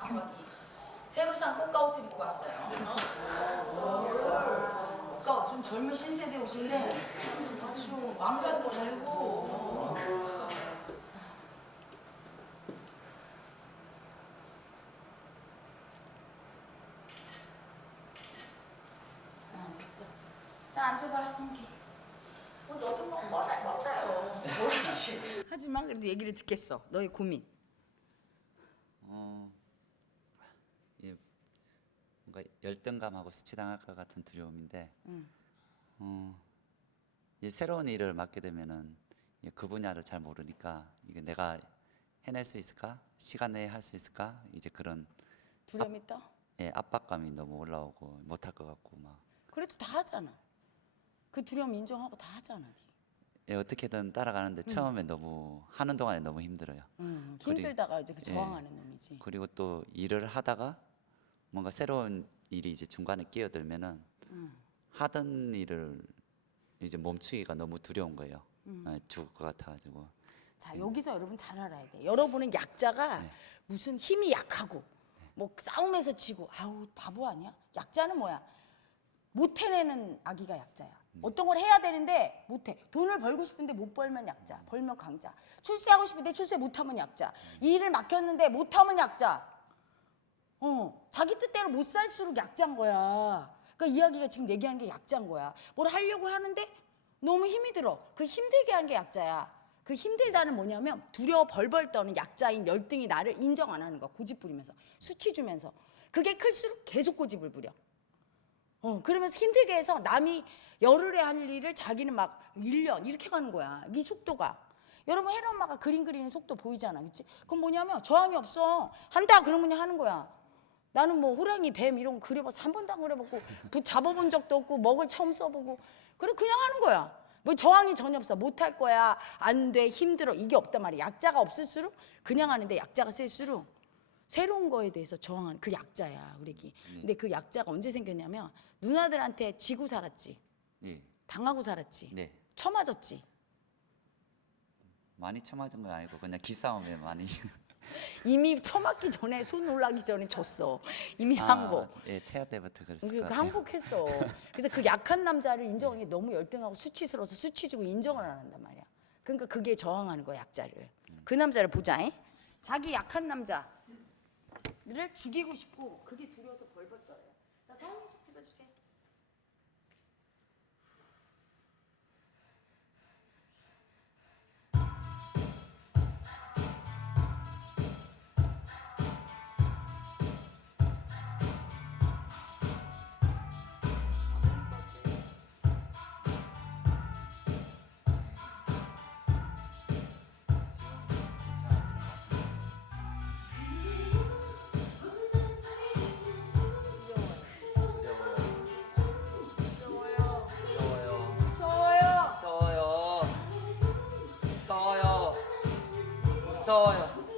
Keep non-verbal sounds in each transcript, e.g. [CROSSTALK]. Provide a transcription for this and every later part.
방박이 새로 산 꽃가옷을 입고 왔어요. 꽃가옷 좀 젊은 신세대 옷인데 아주 왕관도 달고 자. 아, 됐어. 자, 앉아봐, 성기. 뭐 너도 뭐 뭐라 맞아요. 모르지. 하지만 그래도 얘기를 듣겠어. 너의 고민. 어, 예, 뭔가 열등감하고 수치당할 것 같은 두려움인데, 어, 이 새로운 일을 맡게 되면은 예, 그 분야를 잘 모르니까 이게 내가 해낼 수 있을까, 시간 내에 할 수 있을까, 이제 그런 두려움 있다? 예, 압박감이 너무 올라오고 못할 것 같고 막 그래도 다 하잖아. 그 두려움 인정하고 다 하잖아. 니. 예, 어떻게든 따라가는데 처음에 너무 하는 동안에 너무 힘들어요. 응, 그리- 힘들다가 이제 그 예. 저항하는 놈이지. 그리고 또 일을 하다가 뭔가 새로운 일이 이제 중간에 끼어들면은 하던 일을 이제 멈추기가 너무 두려운 거예요. 예, 죽을 것 같아가지고. 자 여기서 여러분 잘 알아야 돼. 여러분은 약자가 네. 무슨 힘이 약하고 뭐 싸움에서 지고 아우 바보 아니야? 약자는 뭐야? 못 해내는 아기가 약자야. 어떤 걸 해야 되는데 못해. 돈을 벌고 싶은데 못 벌면 약자. 벌면 강자. 출세하고 싶은데 출세 못하면 약자. 이 일을 맡겼는데 못하면 약자. 어, 자기 뜻대로 못 살수록 약자인 거야. 그러니까 이야기가 지금 얘기하는 게 약자인 거야. 뭘 하려고 하는데 너무 힘이 들어. 그 힘들게 하는 게 약자야. 그 힘들다는 뭐냐면 두려워 벌벌 떠는 약자인 열등이 나를 인정 안 하는 거야. 고집 부리면서 수치 주면서. 그게 클수록 계속 고집을 부려. 어, 그러면서 힘들게 해서 남이 열흘에 할 일을 자기는 막 1년 이렇게 가는 거야. 이 속도가. 여러분 혜라 엄마가 그림 그리는 속도 보이잖아. 그치? 그건 뭐냐면 저항이 없어. 한다 그러면 그냥 하는 거야. 나는 뭐 호랑이, 뱀 이런 거 그려봐서 한 번도 안 그려봤고 붓 잡아본 적도 없고 먹을 처음 써보고 그래 그냥 하는 거야. 뭐 저항이 전혀 없어. 못할 거야. 안 돼. 힘들어. 이게 없단 말이야. 약자가 없을수록 그냥 하는데 약자가 쓸수록 새로운 거에 대해서 저항하는 그 약자야 우리 기. 근데 그 약자가 언제 생겼냐면 누나들한테 지고 살았지. 예, 당하고 살았지. 네. 처맞았지. 많이 처맞은 건 아니고 그냥 기싸움에 많이. [LAUGHS] 이미 처맞기 전에 손 올라기 전에 졌어. 이미 아, 항복. 예, 태아 때부터 그랬을 그것 같아요. 항복했어. 그래서 그 약한 남자를 인정하는 게 너무 열등하고 수치스러워서 수치 주고 인정을 안 한단 말이야. 그러니까 그게 저항하는 거야 약자를. 그 남자를 보자. 잉? 자기 약한 남자를 죽이고 싶고 그게 두려워서 벌벌 떠요. 자 성훈 씨 없어요.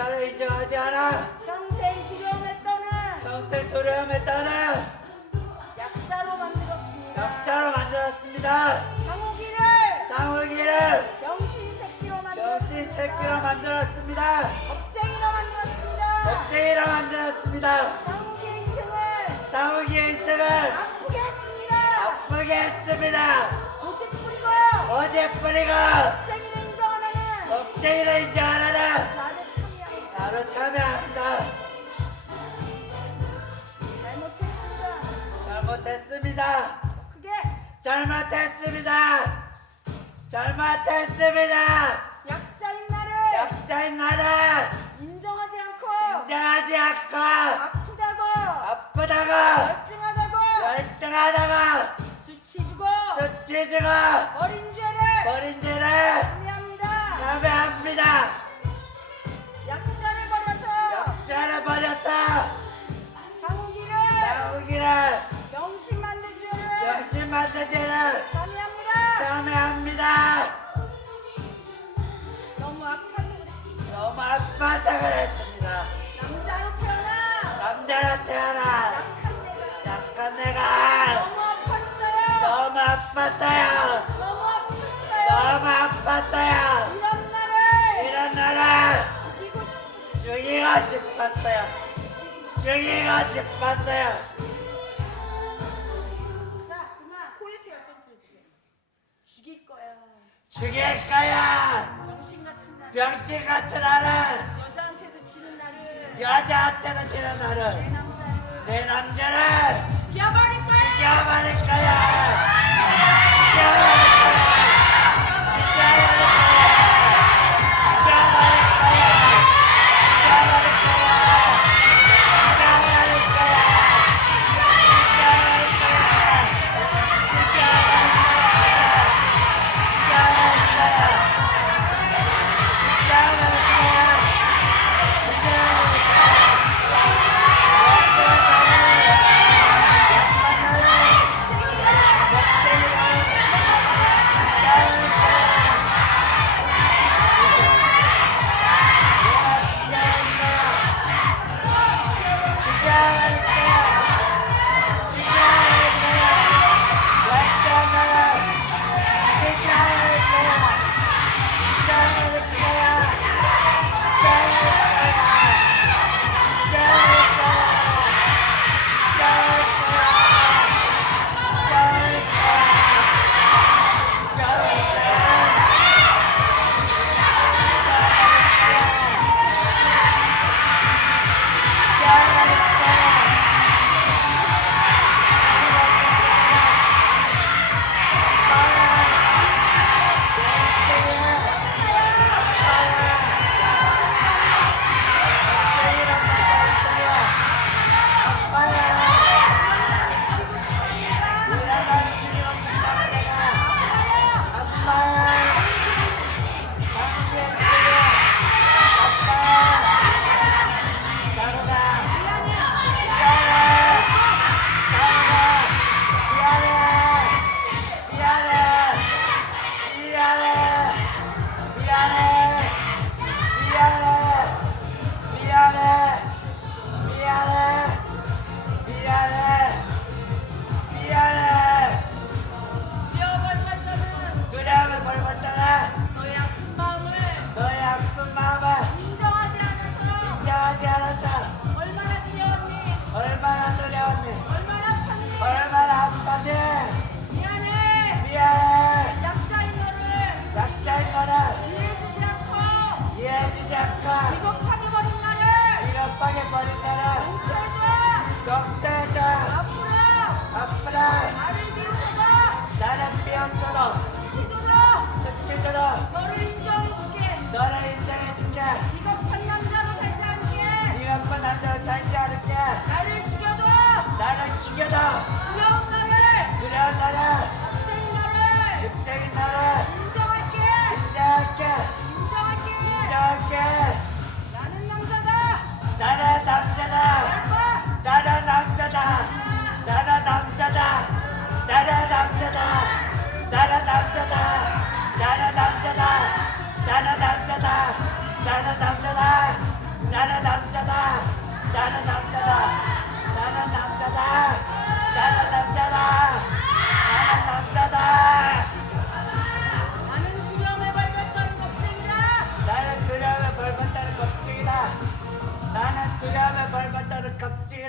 나를 인정하지 않아. 평생 두려움했다는 평생 도려움했다는 약자로 만들었습니다. 약자로 만들었습니다. 장호기를 쌍울기를 병신 새끼로 만들었습니다. 채끼로 만들었습니다. 겁쟁이로 만들었습니다. 겁쟁이로 만들었습니다. 장호기의 인생을 쌍울기의 인생을 아프게 했습니다. 아프게 했습니다. 고집 부리고 어제 뿌리고 겁쟁이를 인정하는 겁쟁이를 인정하라는 잘못하면 한다. 잘못했습니다. 잘못했습니다. 그게 잘못했습니다. 잘못했습니다. 약자인 나를 약자인 나라 인정하지 않고 인정하지 않고 아프다고 아프다고 열등하다고 열등하다고 수치주고 수치지고 어린 죄를 버린 죄를 참여합니다. 참여합니다. 잘해버렸어! 사무기를 사무기를 영심 만든 죄를 영심 만든 죄를 참여합니다. 참여합니다. 들리고 싶었어요. 자, 그만 코요테가 좀 들어주세요. 죽일 거야. 죽일 거야. 병신 같은 나를. 병신 같은 나를. 여자한테도 지는 나를. 여자한테도 지는 나를 남자를. 내 남자를 비워버릴 거야. 죽여버릴 거야. 죽여버릴 거야. 죽여버릴 거야.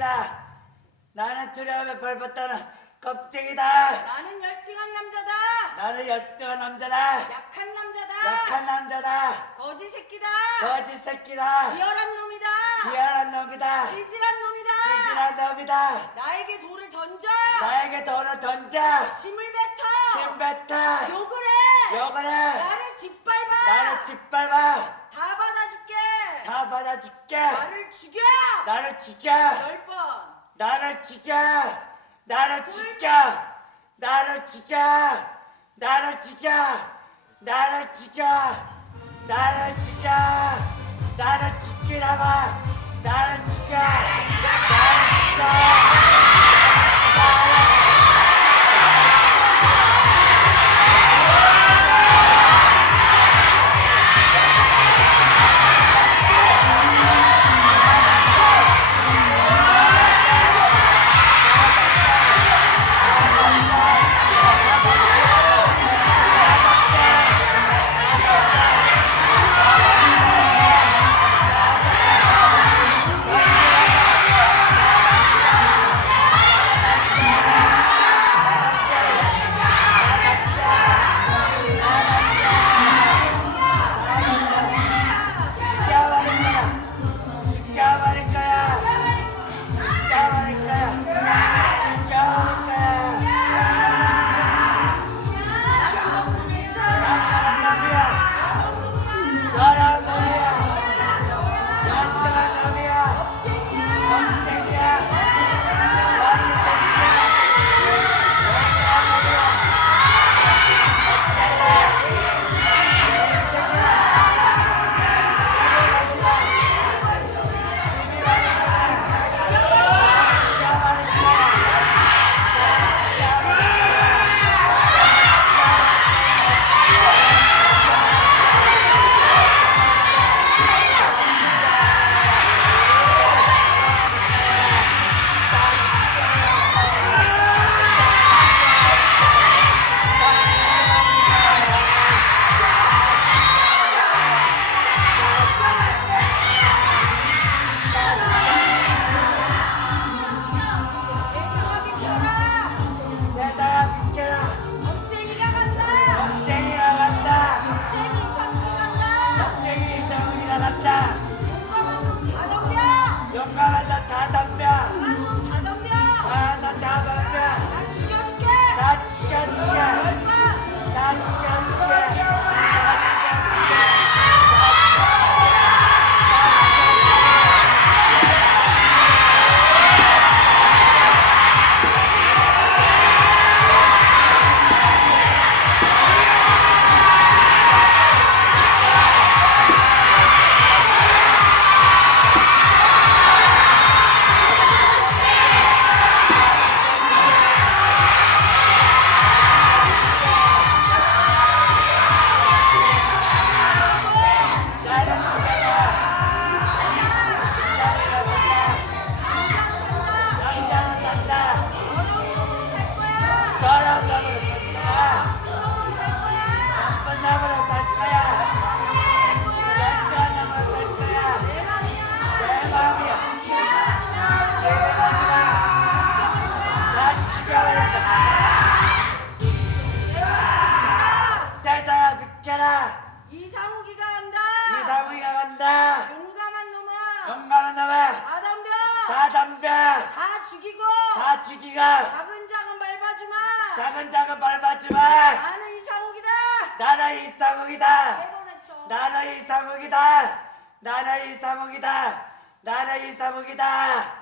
겁쟁이다. 나는 두려움에 벌받다는 겁쟁이다. 나는 열등한 남자다. 나는 열등한 남자다. 약한 남자다. 약한 남자다. 거지 새끼다. 거짓 새끼다. 비열한 놈이다. 비열한 놈이다. 지질한 놈이다. 지질한 놈이다. 나에게 돌을 던져. 나에게 돌을 던져. 짐을 뱉어. 침 뱉어. 욕을 해. 욕을 해. 나를 짓밟아. 나를 짓밟아. 다 받아줄게. 나를 죽여. 나를 죽여. 열 번. 나를 죽여. 나를 죽여. 나를 죽여. 나를 죽여. 나를 죽여. 나를 죽여. 나를 죽이라고. 나를 죽여. 나를 죽여. 나는 이상욱이다. 세번 외쳐. 나는 이상욱이다. 나는 이상욱이다. 나는 이상욱이다.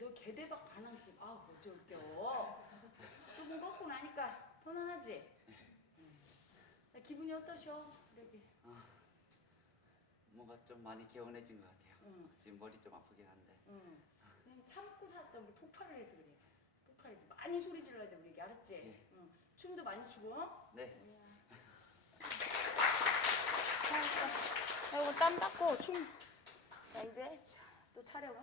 너 개대박 반항심. 아, 어째 웃겨. 조금 꺾고 나니까 편안하지? 음. 야, 기분이 어떠셔? 여기. 뭔가 좀 많이 개운해진 것 같아요. 응. 지금 머리 좀 아프긴 한데. 응. 그냥 참고 살았다 우리 폭발을 해서 그래. 폭발해서 많이 소리 질러야 돼 우리 알았지? 예. 응. 춤도 많이 추고. 어? 네. 자, 이거 땀 닦고 춤. 자 이제 자, 또 차려봐.